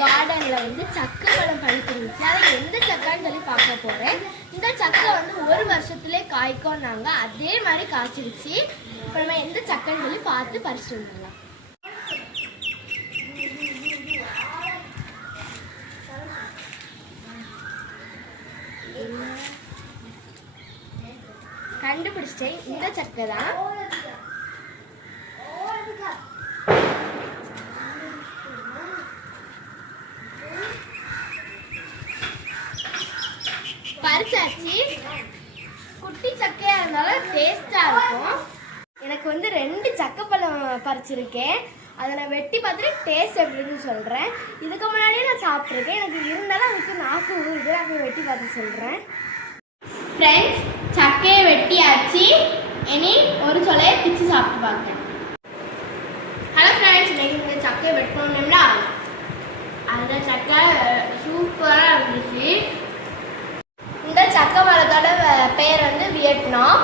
கார்டனில் வந்து சக்கை பழம் பழுத்துருந்துச்சு. அதை எந்த சக்கைன்னு சொல்லி பார்க்க போகிறேன். இந்த சக்கை வந்து ஒரு வருஷத்துலேயே காய்க்கோன்னாங்க, அதே மாதிரி காய்ச்சிருச்சு. இப்போ நம்ம எந்த சக்கைன்னு சொல்லி பார்த்து பறிச்சுட்டு வந்துடலாம். கண்டுபிடிச்சிட்டேன், இந்த சக்கை தான். பறிச்சாச்சு. குட்டி சக்கையா இருந்தாலும் டேஸ்டா இருக்கும். எனக்கு வந்து 2 சக்கைப்பழம் பறிச்சிருக்கேன். அதை நான் வெட்டி பார்த்துட்டு டேஸ்ட் எப்படி இருக்குன்னு சொல்கிறேன். இதுக்கு முன்னாடியே நான் சாப்பிட்ருக்கேன். எனக்கு இருந்தாலும் அதுக்கு நாக்கு ஊறுது. அதை வெட்டி பார்த்து சொல்கிறேன். ஃப்ரெண்ட்ஸ், சக்கையை வெட்டியாச்சு. இனி ஒரு சொலையை பிச்சு சாப்பிட்டு பார்க்கேன். ஹலோ ஃப்ரெண்ட்ஸ், இன்னைக்கு இந்த சக்கையை வெட்டணும்னா அந்த சக்கை சூப்பராக இருந்துச்சு. இந்த சக்கை மரத்தோட பேர் வந்து வியட்நாம்.